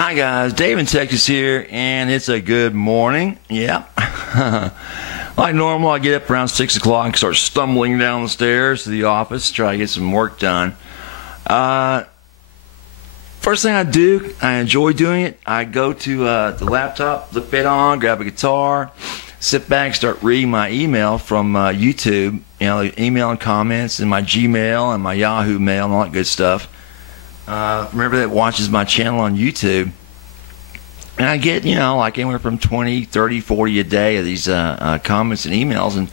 Hi guys, Dave in Texas here, and it's a good morning. Yeah. Like normal, I get up around 6 o'clock and start stumbling down the stairs to the office, try to get some work done. First thing I do, I enjoy doing it. I go to the laptop, flip it on, grab a guitar, sit back, start reading my email from YouTube, email and comments, and my Gmail and my Yahoo mail and all that good stuff. Remember that watches my channel on YouTube. And I get, like anywhere from 20, 30, 40 a day of these comments and emails, and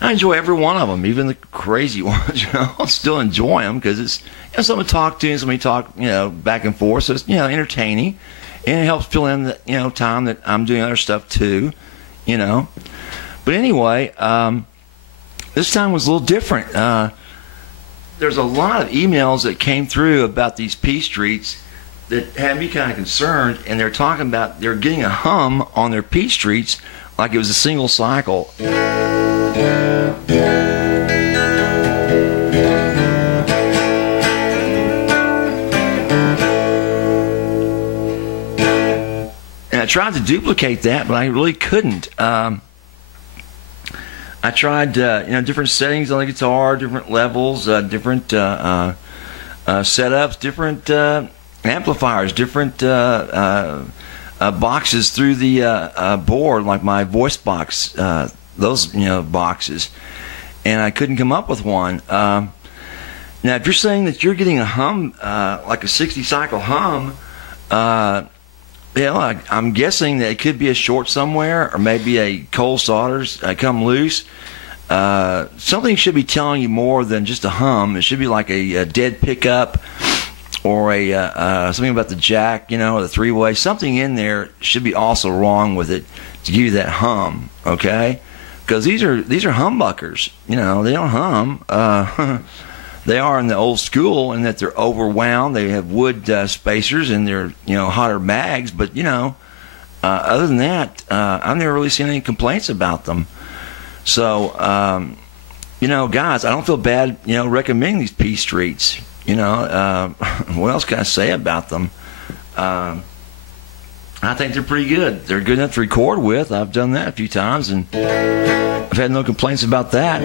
I enjoy every one of them, even the crazy ones. I still enjoy them because it's someone to talk to and somebody talk, back and forth. So it's entertaining, and it helps fill in the time that I'm doing other stuff too, But anyway, this time was a little different. There's a lot of emails that came through about these Pstreets that had me kind of concerned, and they're talking about they're getting a hum on their Pstreets like it was a single cycle. And I tried to duplicate that, but I really couldn't. I tried, different settings on the guitar, different levels, different setups, different amplifiers, different boxes through the board, like my voice box, those boxes, and I couldn't come up with one. Now, if you're saying that you're getting a hum, like a 60 cycle hum, I'm guessing that it could be a short somewhere, or maybe a cold solder's come loose. Something should be telling you more than just a hum. It should be like a dead pickup, or something about the jack, or the three-way. Something in there should be also wrong with it to give you that hum, okay? Because these are humbuckers. They don't hum. They are in the old school in that they're overwound. They have wood spacers and they're hotter mags. But other than that, I've never really seen any complaints about them. So guys, I don't feel bad recommending these Pstreets. What else can I say about them? I think they're pretty good. They're good enough to record with. I've done that a few times, and I've had no complaints about that.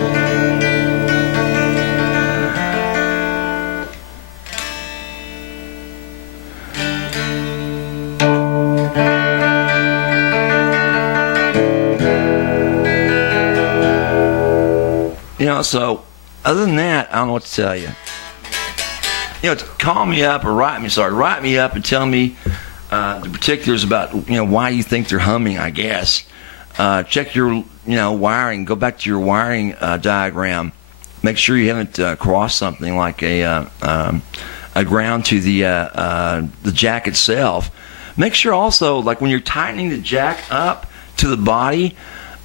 So other than that, I don't know what to tell you. Call me up or write me up and tell me the particulars about why you think they're humming. I guess check your wiring. Go back to your wiring diagram. Make sure you haven't crossed something like a ground to the jack itself. Make sure also, like when you're tightening the jack up to the body.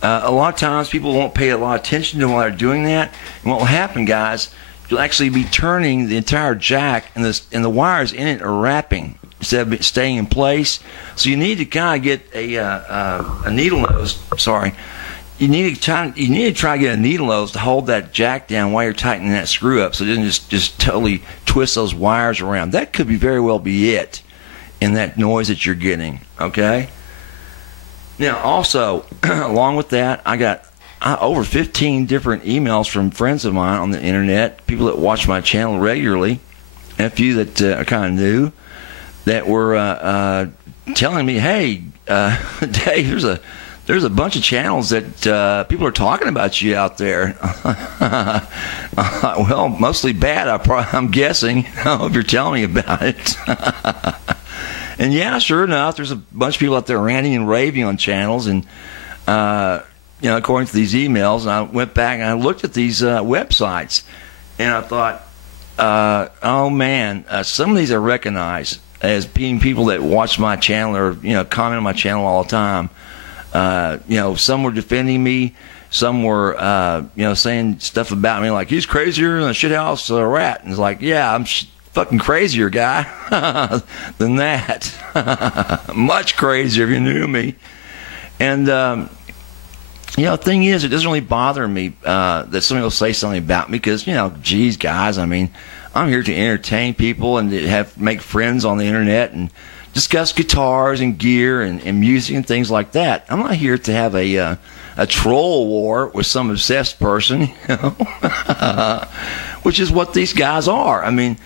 A lot of times people won't pay a lot of attention to while they're doing that. And what will happen, guys, you'll actually be turning the entire jack, and the wires in it are wrapping instead of staying in place. So you need to kind of get a needle nose. Sorry. You need to try to get a needle nose to hold that jack down while you're tightening that screw up, so it doesn't just totally twist those wires around. That could very well be it in that noise that you're getting, okay? Now, also, along with that, I got over 15 different emails from friends of mine on the internet, people that watch my channel regularly, and a few that are kind of new, that were telling me, hey, Dave, there's a bunch of channels that people are talking about you out there. Well, mostly bad, I'm guessing, if you're telling me about it. And yeah, sure enough, there's a bunch of people out there ranting and raving on channels, and according to these emails, and I went back and I looked at these websites, and I thought, oh man, some of these I recognize as being people that watch my channel or comment on my channel all the time. Some were defending me, some were saying stuff about me like he's crazier than a shithouse rat, and it's like, yeah, I'm fucking crazier guy than that. Much crazier if you knew me. And the thing is, it doesn't really bother me that somebody will say something about me, because geez, guys, I mean, I'm here to entertain people and to make friends on the internet and discuss guitars and gear and music and things like that. I'm not here to have a troll war with some obsessed person, which is what these guys are. I mean,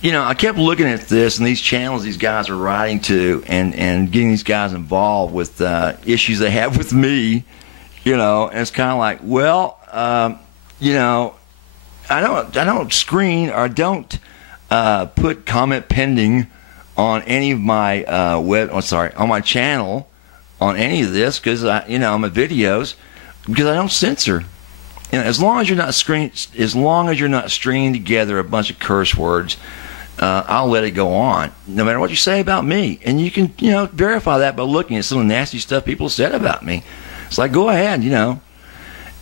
I kept looking at this and these channels these guys are writing to and getting these guys involved with issues they have with me, and it's kind of like, well, I don't screen or I don't put comment pending on any of my on my channel on any of this because on my videos because I don't censor. As long as you're not stringing together a bunch of curse words, I'll let it go on, no matter what you say about me. And you can verify that by looking at some of the nasty stuff people said about me. It's like, go ahead,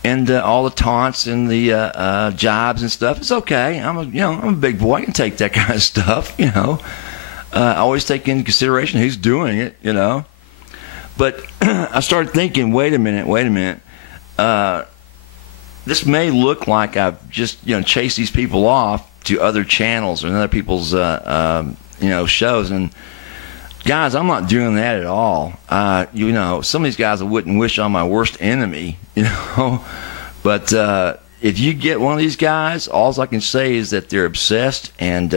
and all the taunts and the jibes and stuff. It's okay. I'm a big boy. I can take that kind of stuff. I always take into consideration who's doing it. But I started thinking, wait a minute. This may look like I've just chased these people off to other channels or other people's shows, and guys, I'm not doing that at all. Some of these guys I wouldn't wish on my worst enemy, but if you get one of these guys, all I can say is that they're obsessed, and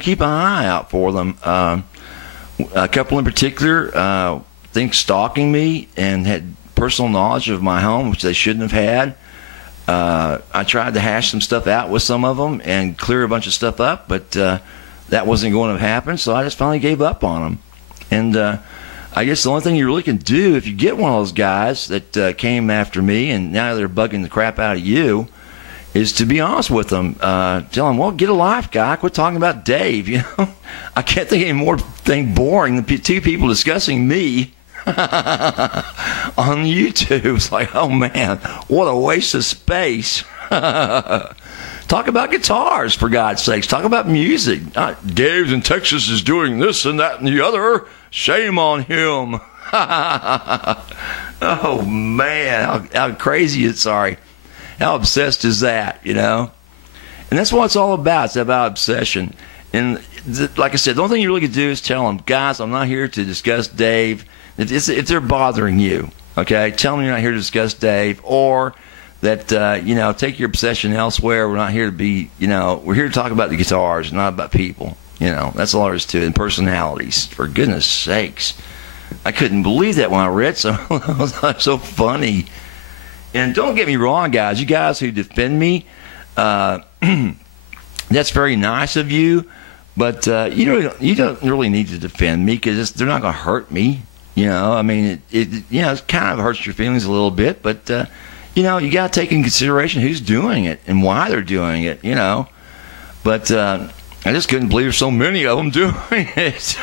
keep an eye out for them. A couple in particular think stalking me and had personal knowledge of my home, which they shouldn't have had. I tried to hash some stuff out with some of them and clear a bunch of stuff up, but that wasn't going to happen, so I just finally gave up on them. And I guess the only thing you really can do if you get one of those guys that came after me and now they're bugging the crap out of you is to be honest with them. Tell them, well, get a life, guy. Quit talking about Dave. I can't think of any more thing boring than two people discussing me on YouTube. It's like, oh man, what a waste of space. Talk about guitars, for God's sakes. Talk about music. Dave's in Texas is doing this and that and the other. Shame on him. Oh man, how crazy is, sorry. How obsessed is that, And that's what it's all about. It's about obsession. And like I said, the only thing you really can do is tell them, guys, I'm not here to discuss Dave. If they're bothering you, okay, tell them you're not here to discuss Dave, or that take your obsession elsewhere. We're not here to be, we're here to talk about the guitars, not about people. That's all there is to it. And personalities, for goodness sakes. I couldn't believe that when I read some. It was so funny. And don't get me wrong, guys. You guys who defend me, that's very nice of you. But you don't really need to defend me because they're not going to hurt me. I mean, it kind of hurts your feelings a little bit, but you got to take in consideration who's doing it and why they're doing it. But I just couldn't believe there's so many of them doing it.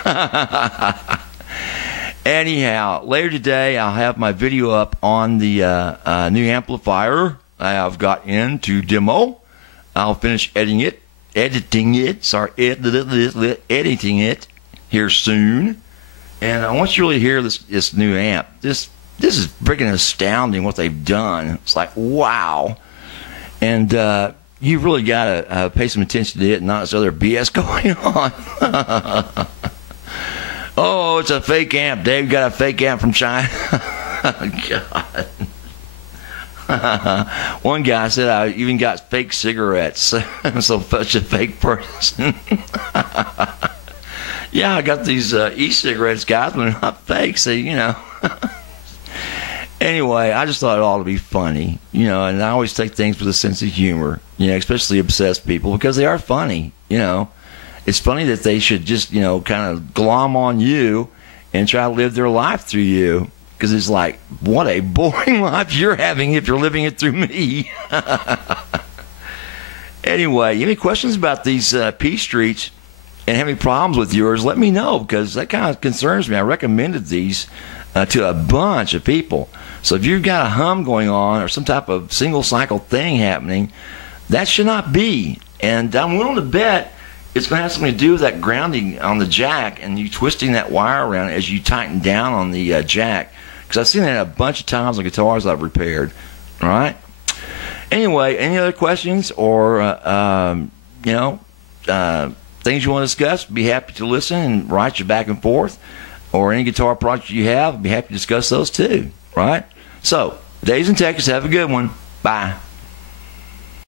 Anyhow, later today I'll have my video up on the new amplifier I've got into demo. I'll finish editing it here soon. And I want you to really hear this new amp. This is freaking astounding what they've done. It's like, wow. And you really got to pay some attention to it and not this other BS going on. Oh, it's a fake amp. Dave got a fake amp from China. God. One guy said I even got fake cigarettes. I'm so such a fake person. Yeah, I got these e-cigarettes, guys, but they're not fake, so, Anyway, I just thought it ought to be funny, and I always take things with a sense of humor, especially obsessed people, because they are funny, It's funny that they should just, kind of glom on you and try to live their life through you, because it's like, what a boring life you're having if you're living it through me. Anyway, you have any questions about these Pstreets? And have any problems with yours, let me know, because that kind of concerns me. I recommended these to a bunch of people. So if you've got a hum going on or some type of single cycle thing happening, that should not be. And I'm willing to bet it's going to have something to do with that grounding on the jack and you twisting that wire around as you tighten down on the jack. Because I've seen that a bunch of times on guitars I've repaired. All right? Anyway, any other questions or, things you want to discuss, be happy to listen and write you back and forth. Or any guitar project you have, I'd be happy to discuss those too. Right? So, Days in Texas, have a good one. Bye.